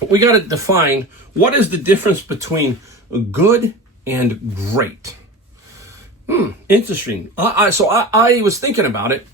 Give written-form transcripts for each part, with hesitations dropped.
we got to define what is the difference between good and great. Interesting. So I was thinking about it,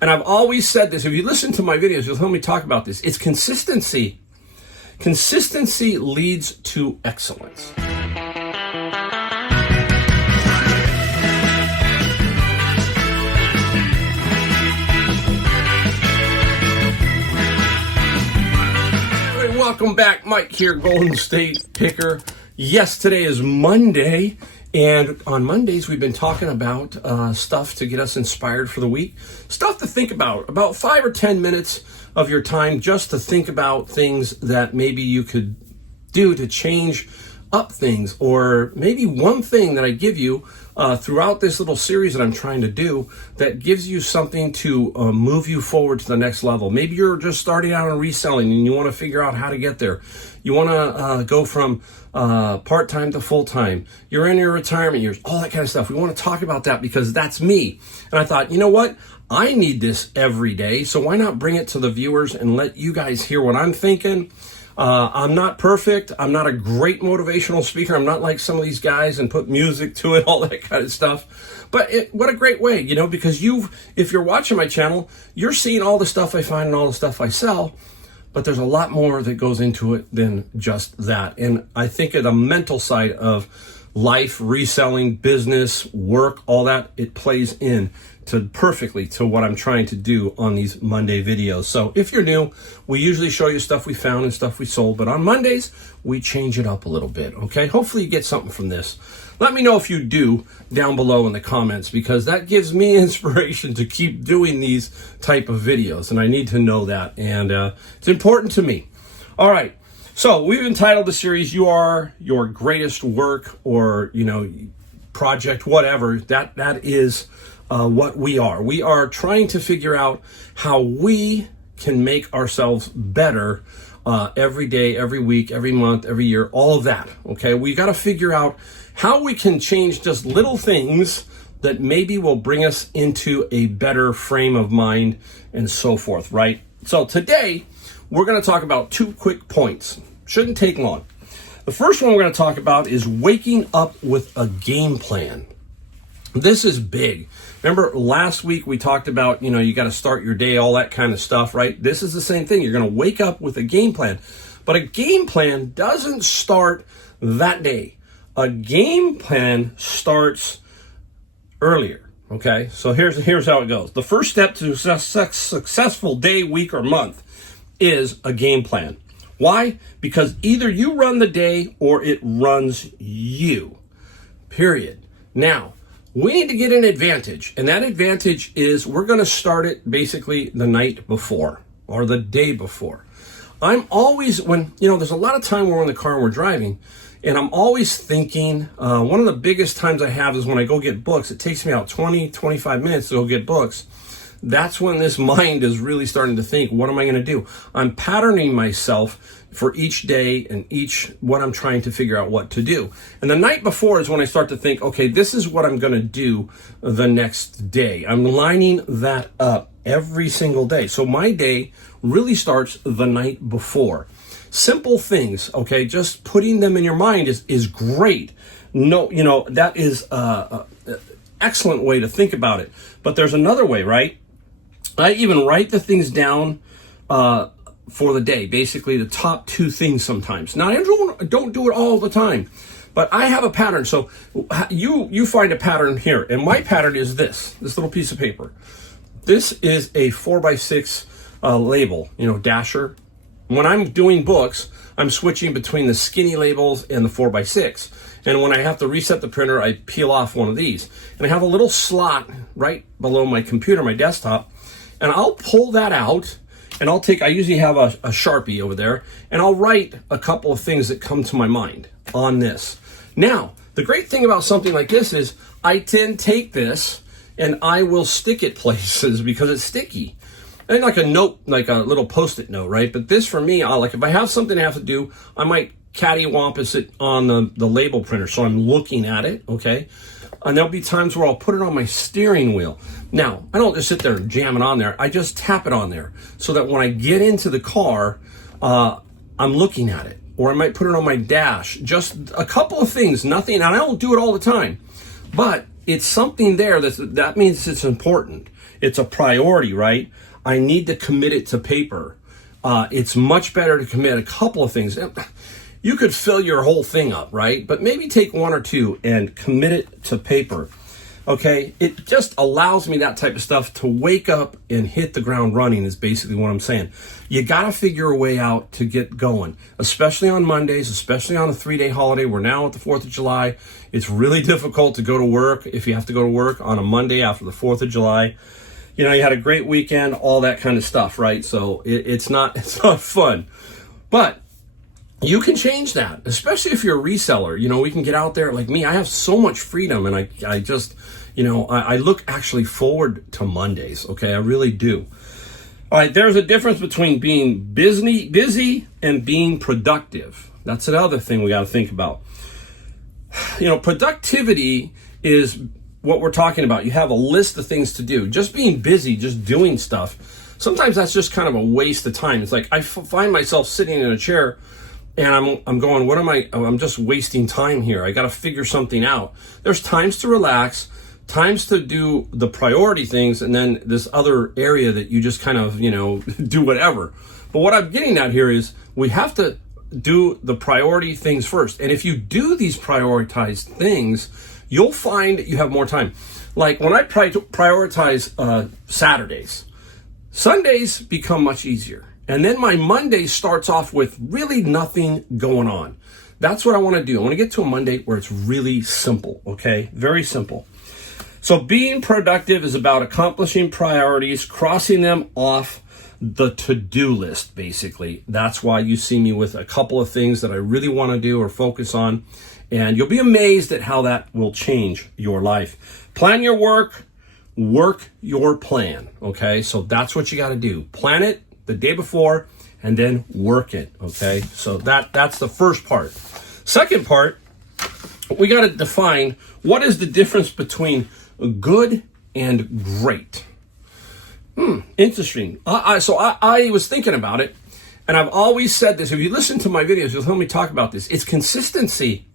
and I've always said this. If you listen to my videos, you'll hear me talk about this. It's consistency. Consistency leads to excellence. Welcome back, Mike here, Golden State Picker. Yes, today is Monday, and on Mondays we've been talking about stuff to get us inspired for the week. Stuff to think about 5 or 10 minutes of your time just to think about things that maybe you could do to change up things, or maybe one thing that I give you throughout this little series that I'm trying to do that gives you something to move you forward to the next level. Maybe you're just starting out on reselling and you want to figure out how to get there. You want to go from part-time to full-time. You're in your retirement years, all that kind of stuff. We want to talk about that because that's me. And I thought, you know what? I need this every day, so why not bring it to the viewers and let you guys hear what I'm thinking. I'm not perfect. I'm not a great motivational speaker. I'm not like some of these guys and put music to it, all that kind of stuff. But what a great way, because if you're watching my channel, you're seeing all the stuff I find and all the stuff I sell, but there's a lot more that goes into it than just that. And I think at the mental side of life, reselling, business, work, all that, it plays in perfectly to what I'm trying to do on these Monday videos. So if you're new, we usually show you stuff we found and stuff we sold, but on Mondays, we change it up a little bit, okay? Hopefully you get something from this. Let me know if you do down below in the comments, because that gives me inspiration to keep doing these type of videos, and I need to know that, and it's important to me. All right, so we've entitled the series, You Are Your Greatest Work, or, project, whatever. That is what we are. We are trying to figure out how we can make ourselves better every day, every week, every month, every year, all of that, okay? We got to figure out how we can change just little things that maybe will bring us into a better frame of mind and so forth, right? So today, we're going to talk about 2 quick points. Shouldn't take long. The first one we're going to talk about is waking up with a game plan. This is big. Remember last week we talked about, you got to start your day, all that kind of stuff, right? This is the same thing. You're going to wake up with a game plan. But a game plan doesn't start that day. A game plan starts earlier, okay? So here's how it goes. The first step to a successful day, week, or month is a game plan. Why? Because either you run the day or it runs you, period. Now, we need to get an advantage, and that advantage is we're going to start it basically the night before or the day before. I'm always, there's a lot of time we're in the car and we're driving, and I'm always thinking, one of the biggest times I have is when I go get books. It takes me out 20, 25 minutes to go get books. That's when this mind is really starting to think, what am I going to do? I'm patterning myself for each day and what I'm trying to figure out what to do. And the night before is when I start to think, okay, this is what I'm going to do the next day. I'm lining that up every single day. So my day really starts the night before. Simple things, okay? Just putting them in your mind is great. No, that is an excellent way to think about it. But there's another way, right? I even write the things down for the day, basically the top 2 things sometimes. Now, I don't do it all the time, but I have a pattern. So you find a pattern here, and my pattern is this little piece of paper. This is a 4x6 label, dasher. When I'm doing books, I'm switching between the skinny labels and the 4x6. And when I have to reset the printer, I peel off one of these. And I have a little slot right below my computer, my desktop, and I'll pull that out, and I usually have a Sharpie over there, and I'll write a couple of things that come to my mind on this. Now, the great thing about something like this is I tend to take this and I will stick it places because it's sticky. And like a note, like a little Post-it note, right? But this for me, if I have something I have to do, I might cattywampus it on the label printer. So I'm looking at it, okay? And there'll be times where I'll put it on my steering wheel. Now, I don't just sit there and jam it on there. I just tap it on there so that when I get into the car, I'm looking at it, or I might put it on my dash. Just a couple of things, nothing, and I don't do it all the time, but it's something there that means it's important. It's a priority, right? I need to commit it to paper. It's much better to commit a couple of things. You could fill your whole thing up, right? But maybe take one or two and commit it to paper. Okay, it just allows me that type of stuff to wake up and hit the ground running is basically what I'm saying. You got to figure a way out to get going, especially on Mondays, especially on a 3-day holiday. We're now at the 4th of July. It's really difficult to go to work if you have to go to work on a Monday after the 4th of July. You know, you had a great weekend, all that kind of stuff, right? So it's not fun. But you can change that, especially if you're a reseller. You know, we can get out there. Like me, I have so much freedom, and I just, you know, I look actually forward to Mondays. Okay, I really do. All right, there's a difference between being busy and being productive. That's another thing we got to think about. You know, productivity is what we're talking about. You have a list of things to do. Just being busy, just doing stuff, sometimes that's just kind of a waste of time. It's like I find myself sitting in a chair and I'm going, what am I'm just wasting time here. I got to figure something out. There's times to relax, times to do the priority things, and then this other area that you just kind of, you know, do whatever. But what I'm getting at here is we have to do the priority things first. And if you do these prioritized things, you'll find you have more time. Like when I prioritize Saturdays, Sundays become much easier. And then my Monday starts off with really nothing going on. That's what I want to do. I want to get to a Monday where it's really simple, okay? Very simple. So being productive is about accomplishing priorities, crossing them off the to-do list, basically. That's why you see me with a couple of things that I really want to do or focus on. And you'll be amazed at how that will change your life. Plan your work your plan, okay? So that's what you got to do. Plan it the day before and then work it, okay? So that's the first part. Second part, we got to define what is the difference between good and great. Interesting. So I was thinking about it, and I've always said this. If you listen to my videos, you'll hear me talk about this. It's consistency.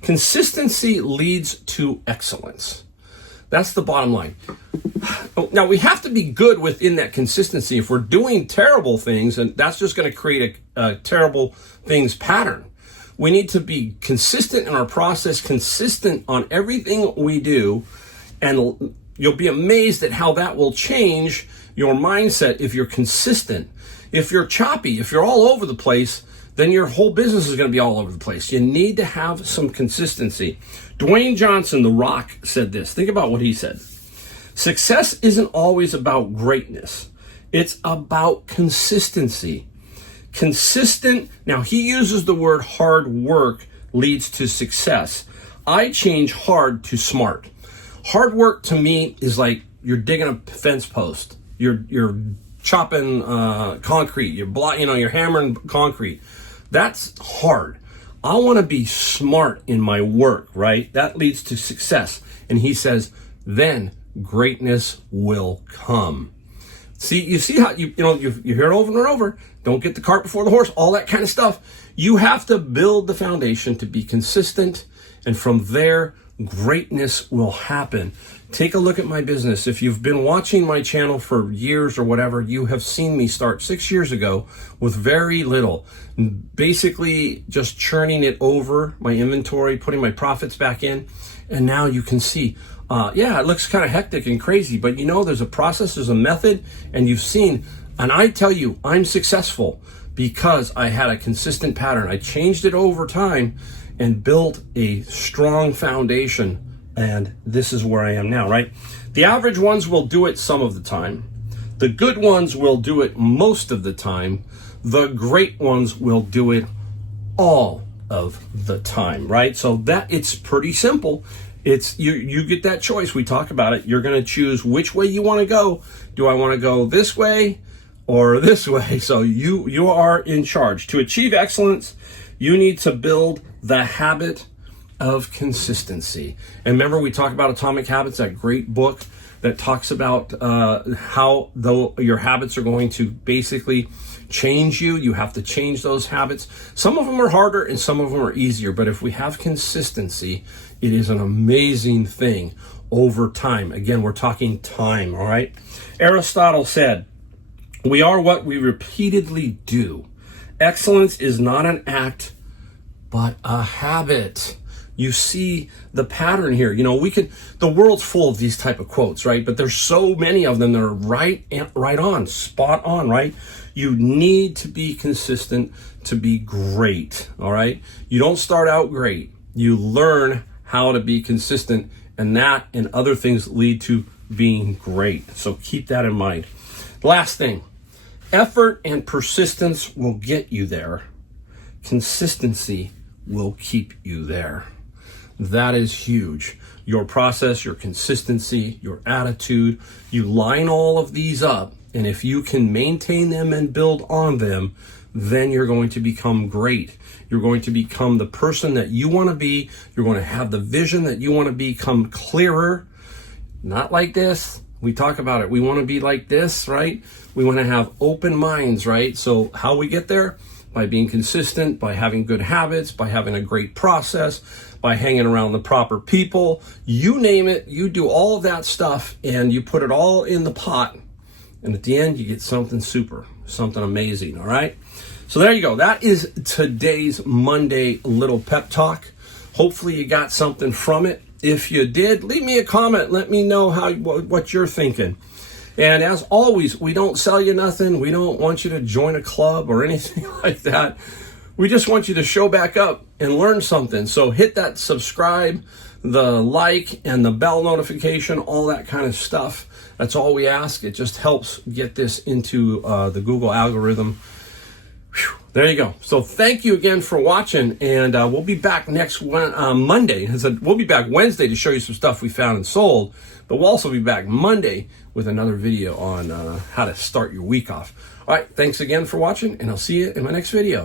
Consistency leads to excellence. That's the bottom line. Now, we have to be good within that consistency. If we're doing terrible things, and that's just going to create a terrible things pattern. We need to be consistent in our process, consistent on everything we do, and you'll be amazed at how that will change your mindset if you're consistent. If you're choppy, if you're all over the place, then your whole business is going to be all over the place. You need to have some consistency. Dwayne Johnson, The Rock, said this. Think about what he said. Success isn't always about greatness. It's about consistency. Consistent. Now, he uses the word hard work leads to success. I change hard to smart. Hard work to me is like you're digging a fence post. You're chopping concrete. You're hammering concrete. That's hard. I want to be smart in my work, right? That leads to success. And he says, then greatness will come. See, you see how you hear it over and over. Don't get the cart before the horse, all that kind of stuff. You have to build the foundation to be consistent, and from there, greatness will happen. Take a look at my business. If you've been watching my channel for years or whatever, you have seen me start 6 years ago with very little. Basically just churning it over, my inventory, putting my profits back in. And now you can see, it looks kind of hectic and crazy, but there's a process, there's a method, and you've seen, and I tell you, I'm successful because I had a consistent pattern. I changed it over time and built a strong foundation. And this is where I am now, right? The average ones will do it some of the time. The good ones will do it most of the time. The great ones will do it all of the time, right? So that it's pretty simple. It's you get that choice. We talk about it. You're going to choose which way you want to go. Do I want to go this way or this way? So you are in charge. To achieve excellence, you need to build the habit of consistency. And remember, we talked about Atomic Habits, that great book that talks about how your habits are going to basically change you. You have to change those habits. Some of them are harder and some of them are easier. But if we have consistency, it is an amazing thing over time. Again, we're talking time, all right? Aristotle said, we are what we repeatedly do. Excellence is not an act, but a habit. You see the pattern here. The world's full of these type of quotes, right? But there's so many of them that are right on, spot on, right? You need to be consistent to be great, all right? You don't start out great. You learn how to be consistent, and that and other things lead to being great. So keep that in mind. Last thing, effort and persistence will get you there. Consistency will keep you there. That is huge. Your process, your consistency, your attitude, you line all of these up, and if you can maintain them and build on them, then you're going to become great. You're going to become the person that you want to be. You're going to have the vision that you want to become clearer. Not like this. We talk about it. We want to be like this, right? We want to have open minds, right? So how we get there? By being consistent, by having good habits, by having a great process, by hanging around the proper people. You name it, you do all of that stuff, and you put it all in the pot. And at the end, you get something super, something amazing, all right? So there you go. That is today's Monday little pep talk. Hopefully you got something from it. If you did, leave me a comment. Let me know what you're thinking. And as always, we don't sell you nothing. We don't want you to join a club or anything like that. We just want you to show back up and learn something. So hit that subscribe, the like, and the bell notification, all that kind of stuff. That's all we ask. It just helps get this into the Google algorithm. Whew. There you go. So thank you again for watching, and we'll be back next Monday. We'll be back Wednesday to show you some stuff we found and sold, but we'll also be back Monday with another video on how to start your week off. All right, thanks again for watching, and I'll see you in my next video.